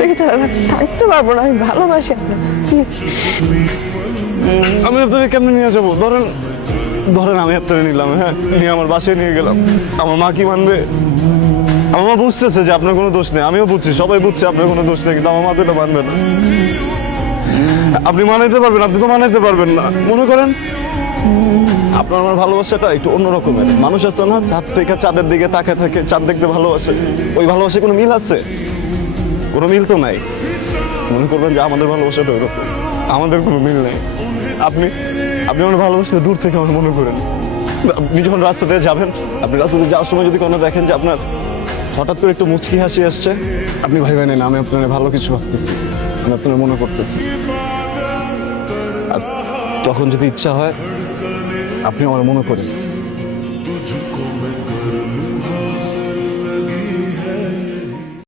আপনাকে ছাড়া থাকতে পারবো না, আমি ভালোবাসি আপনাকে প্লিজ। আমি আপনাকে কেমনে নিয়ে যাবো? ধরেন ধরেন আমি আপনাকে নিলাম, হ্যাঁ, নিয়ে আমার বাসায় নিয়ে গেলাম, আমার মা কি মানবে? আমার মা বুঝতেছে যে আপনার কোনো দোষ নেই, আমিও বুঝছি, সবাই বুঝছে আপনার কোনো দোষ নেই, কিন্তু আমার মা তো এটা মানবে না। আপনি মানাইতে পারবেন? আপনি তো মানাইতে পারবেন না। মনে করেন আপনার আমার ভালোবাসাটা একটু অন্য রকমের। মানুষ আছে না, চাঁদ থেকে চাঁদের দিকে তাকে থাকে, চাঁদ দেখতে ভালোবাসে, ওই ভালোবাসায় কোনো মিল আছে? কোনো মিল তো নাই। মনে করবেন যে আমাদের ভালোবাসাটা ওইরকম, আমাদের কোনো মিল নেই। আপনি আপনি আমার ভালোবাসলে দূর থেকে আমার মনে করেন। আপনি যখন রাস্তা দিয়ে যাবেন, আপনি রাস্তা দিয়ে যাওয়ার সময় যদি কোনো দেখেন যে আপনার হঠাৎ করে একটু মুচকি হাসি আসছে, আপনি ভাইবেন না আমি আপনার ভালো কিছু ভাবতেছি, আমি আপনার মনে করতেছি। আর তখন যদি ইচ্ছা হয় আপনি আমার মনে করেন।